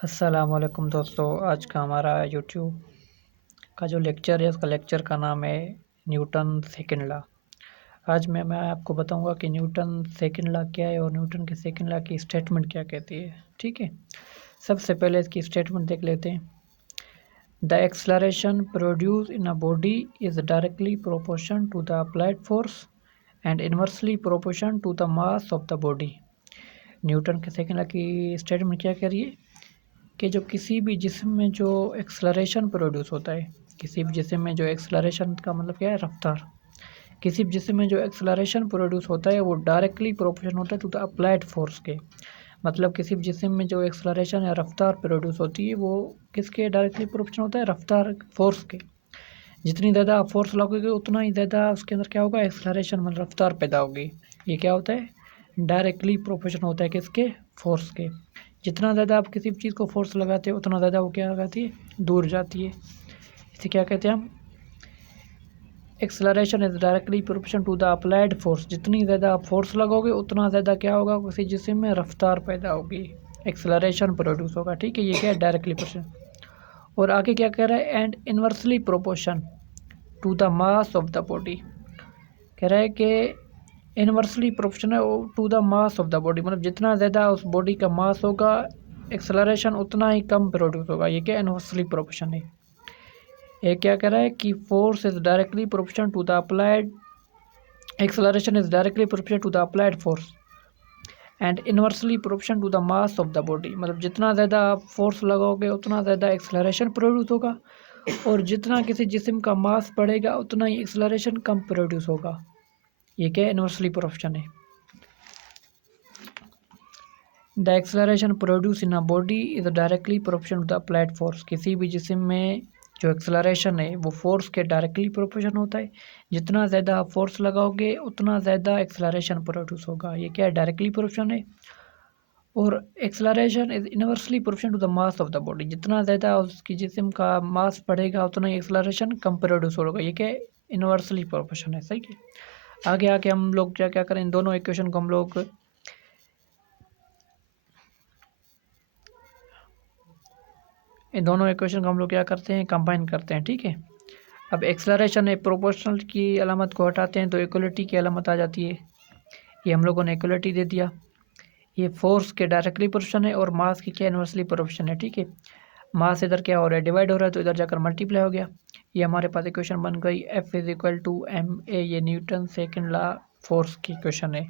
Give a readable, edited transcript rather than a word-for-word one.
अस्सलामुअलैकुम दोस्तों, आज का हमारा यूट्यूब का जो लेक्चर है उसका लेक्चर का नाम है न्यूटन सेकंड लॉ। आज मैं आपको बताऊंगा कि न्यूटन सेकंड लॉ क्या है और न्यूटन के सेकंड लॉ की स्टेटमेंट क्या कहती है। ठीक है, सबसे पहले इसकी स्टेटमेंट देख लेते हैं। The acceleration produce in a body is directly proportion to the applied force and inversely proportion to the mass of the body. Newton के सेकंड लॉ की स्टेटमेंट क्या कह रही है कि जो किसी भी जिस्म में जो एक्सलरेशन प्रोड्यूस होता है, किसी भी जिस्म में जो एक्सलरेशन का मतलब क्या है, रफ्तार। किसी भी जिस्म में जो एक्सलरेशन प्रोड्यूस होता है वो डायरेक्टली प्रोपोर्शनल होता है टू द अप्लाइड फोर्स के। मतलब किसी भी जिस्म में जो एक्सलरेशन या रफ्तार प्रोड्यूस होती है वो किसके डायरेक्टली प्रोपोर्शनल होता है, रफ्तार फोर्स के। जितनी ज़्यादा आप फोर्स लगोगे उतना ही ज़्यादा उसके अंदर क्या होगा, एक्सलरेशन मतलब रफ्तार पैदा होगी। ये क्या होता है, डायरेक्टली प्रोपोर्शनल होता है किसके, फोर्स के। जितना ज़्यादा आप किसी भी चीज़ को फोर्स लगाते हो उतना ज़्यादा वो क्या लगाती है, दूर जाती है। इसे क्या कहते हैं हम, acceleration is directly proportional to the applied force. जितनी ज़्यादा आप फोर्स लगोगे उतना ज़्यादा क्या होगा, किसी जिस्म में रफ्तार पैदा होगी, एक्सलरेशन प्रोड्यूस होगा। ठीक है, ये क्या है, डायरेक्टली प्रोपोर्शनल। और आगे क्या कह रहा है, and inversely proportion to the mass of the body. कह रहा है कि inversely proportional to the mass of the body, मतलब जितना ज़्यादा उस बॉडी का मास होगा एक्सलरेशन उतना ही कम प्रोड्यूस होगा। ये क्या इनवर्सली प्रोपोर्शन है। ये क्या कह रहा है कि force is directly proportional to the applied, acceleration is directly proportional to the applied force and inversely proportional to the mass of the body. मतलब जितना ज़्यादा आप फोर्स लगाओगे उतना ज़्यादा एक्सलरेशन प्रोड्यूस होगा, और जितना किसी जिस्म का मास बढ़ेगा उतना ही एक्सलरेशन कम प्रोड्यूस होगा। ये क्या इनवर्सली प्रोपोर्शनल है। The acceleration produce in a body is directly proportional to the applied force. किसी भी जिस्म में जो एक्सलरेशन है वो फोर्स के डायरेक्टली प्रोपोर्शनल होता है। जितना ज़्यादा आप फोर्स लगाओगे उतना ज़्यादा एक्सलरेशन प्रोड्यूस होगा। ये क्या है, डायरेक्टली प्रोपोर्शनल है। और acceleration is inversely proportional to the mass of the body. जितना ज़्यादा उसकी जिस्म का मास बढ़ेगा उतना ही एक्सलरेशन कम प्रोड्यूस होगा। ये क्या है, इनवर्सली प्रोपोर्शनल है। सही है, आगे आके हम लोग क्या क्या करें, इन दोनों इक्वेशन को हम लोग क्या करते हैं, कंबाइन करते हैं। ठीक है, अब एक्सलरेशन है, प्रोपोर्शनल की अलामत को हटाते हैं तो इक्वलिटी की अलामत आ जाती है। ये हम लोगों ने इक्वलिटी दे दिया। ये फोर्स के डायरेक्टली प्रोपोर्शनल है और मास की क्या इनवर्सली प्रोपोर्शनल है। ठीक है, मास इधर क्या हो रहा है, डिवाइड हो रहा है, तो इधर जाकर मल्टीप्लाई हो गया। ये हमारे पास इक्वेशन बन गई, F is equal to M A. ये न्यूटन सेकंड लॉ फोर्स की इक्वेशन है।